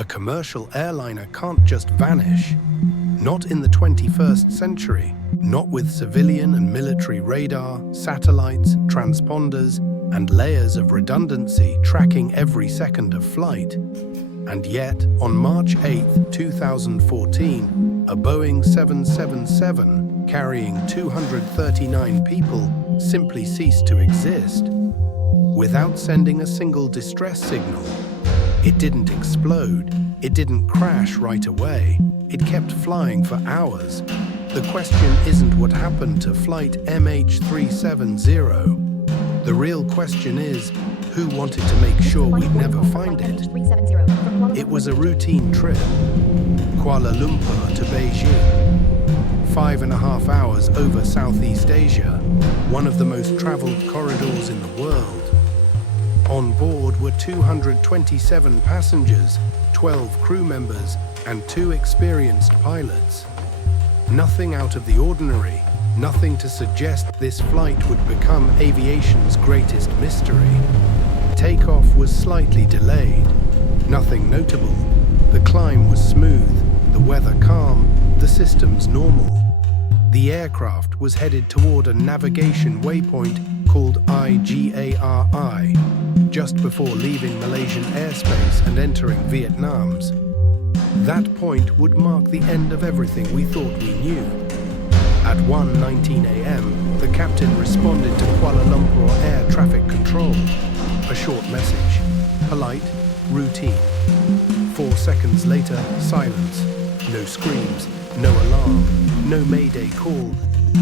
A commercial airliner can't just vanish. Not in the 21st century. Not with civilian and military radar, satellites, transponders, and layers of redundancy tracking every second of flight. And yet, on March 8, 2014, a Boeing 777 carrying 239 people simply ceased to exist. Without sending a single distress signal. It didn't explode, it didn't crash right away, it kept flying for hours. The question isn't what happened to flight MH370. The real question is, who wanted to make sure we'd never find it? It was a routine trip, Kuala Lumpur to Beijing. 5.5 hours over Southeast Asia, one of the most traveled corridors in the world. On board were 227 passengers, 12 crew members, and 2 experienced pilots. Nothing out of the ordinary, nothing to suggest this flight would become aviation's greatest mystery. Takeoff was slightly delayed. Nothing notable. The climb was smooth, the weather calm, the systems normal. The aircraft was headed toward a navigation waypoint called IGARI, just before leaving Malaysian airspace and entering Vietnam's. That point would mark the end of everything we thought we knew. At 1:19 a.m., the captain responded to Kuala Lumpur Air Traffic Control. A short message, polite, routine. 4 seconds later, silence. No screams, no alarm, no mayday call.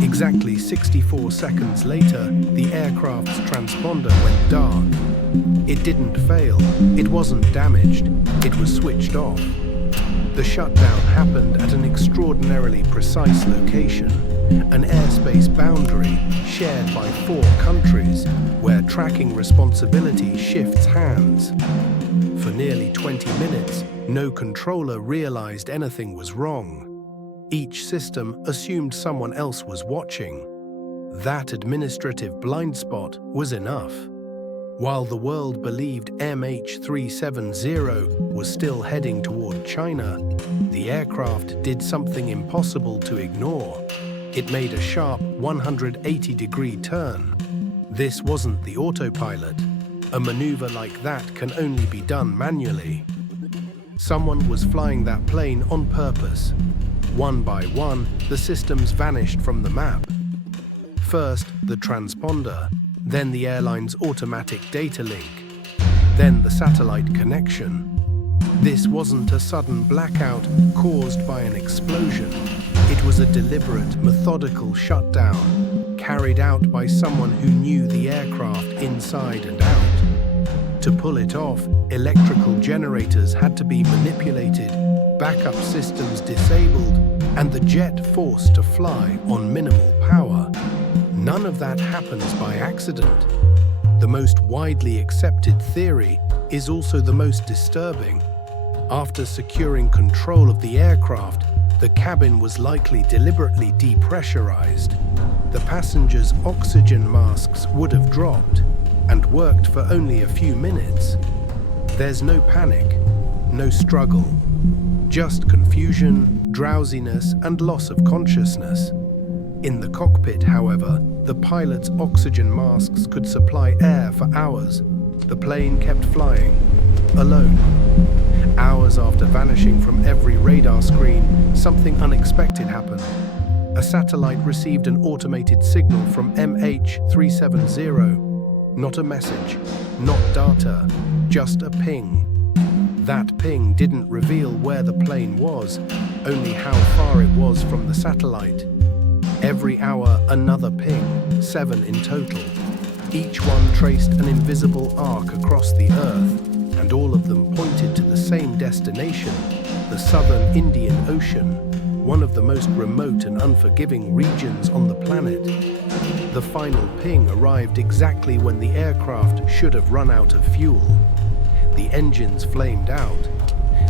Exactly 64 seconds later, the aircraft's transponder went dark. It didn't fail, it wasn't damaged, it was switched off. The shutdown happened at an extraordinarily precise location, an airspace boundary shared by 4 countries, where tracking responsibility shifts hands. For nearly 20 minutes, no controller realized anything was wrong. Each system assumed someone else was watching. That administrative blind spot was enough. While the world believed MH370 was still heading toward China, the aircraft did something impossible to ignore. It made a sharp 180-degree turn. This wasn't the autopilot. A maneuver like that can only be done manually. Someone was flying that plane on purpose. One by one, the systems vanished from the map. First, the transponder, then the airline's automatic data link, then the satellite connection. This wasn't a sudden blackout caused by an explosion. It was a deliberate, methodical shutdown, carried out by someone who knew the aircraft inside and out. To pull it off, electrical generators had to be manipulated, backup systems disabled, and the jet forced to fly on minimal power. None of that happens by accident. The most widely accepted theory is also the most disturbing. After securing control of the aircraft, the cabin was likely deliberately depressurized. The passengers' oxygen masks would have dropped and worked for only a few minutes. There's no panic, no struggle, just confusion, drowsiness, and loss of consciousness. In the cockpit, however, the pilot's oxygen masks could supply air for hours. The plane kept flying, alone. Hours after vanishing from every radar screen, something unexpected happened. A satellite received an automated signal from MH370. Not a message, not data, just a ping. That ping didn't reveal where the plane was, only how far it was from the satellite. Every hour, another ping, 7 in total. Each one traced an invisible arc across the Earth, and all of them pointed to the same destination, the southern Indian Ocean, one of the most remote and unforgiving regions on the planet. The final ping arrived exactly when the aircraft should have run out of fuel. The engines flamed out.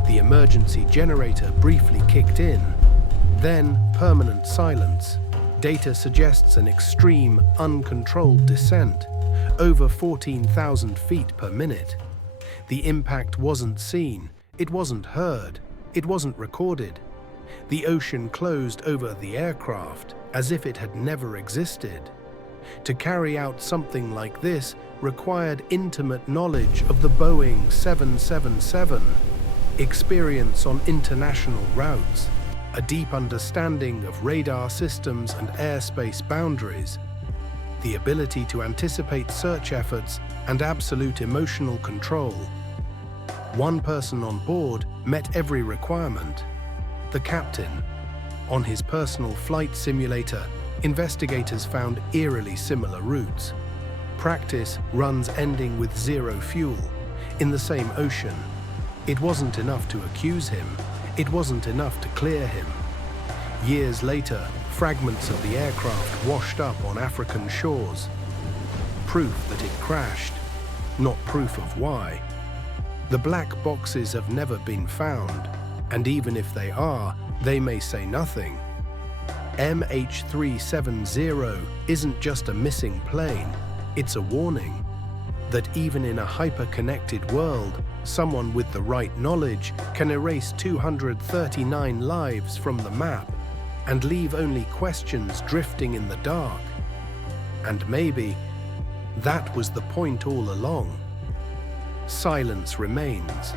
The emergency generator briefly kicked in. Then, permanent silence. Data suggests an extreme, uncontrolled descent, over 14,000 feet per minute. The impact wasn't seen. It wasn't heard. It wasn't recorded. The ocean closed over the aircraft as if it had never existed. To carry out something like this required intimate knowledge of the Boeing 777, experience on international routes, a deep understanding of radar systems and airspace boundaries, the ability to anticipate search efforts, and absolute emotional control. One person on board met every requirement: the captain. On his personal flight simulator, investigators found eerily similar routes. Practice runs ending with zero fuel, in the same ocean. It wasn't enough to accuse him. It wasn't enough to clear him. Years later, fragments of the aircraft washed up on African shores. Proof that it crashed, not proof of why. The black boxes have never been found, and even if they are, they may say nothing. MH370 isn't just a missing plane, it's a warning that even in a hyper-connected world, someone with the right knowledge can erase 239 lives from the map and leave only questions drifting in the dark. And maybe that was the point all along. Silence remains.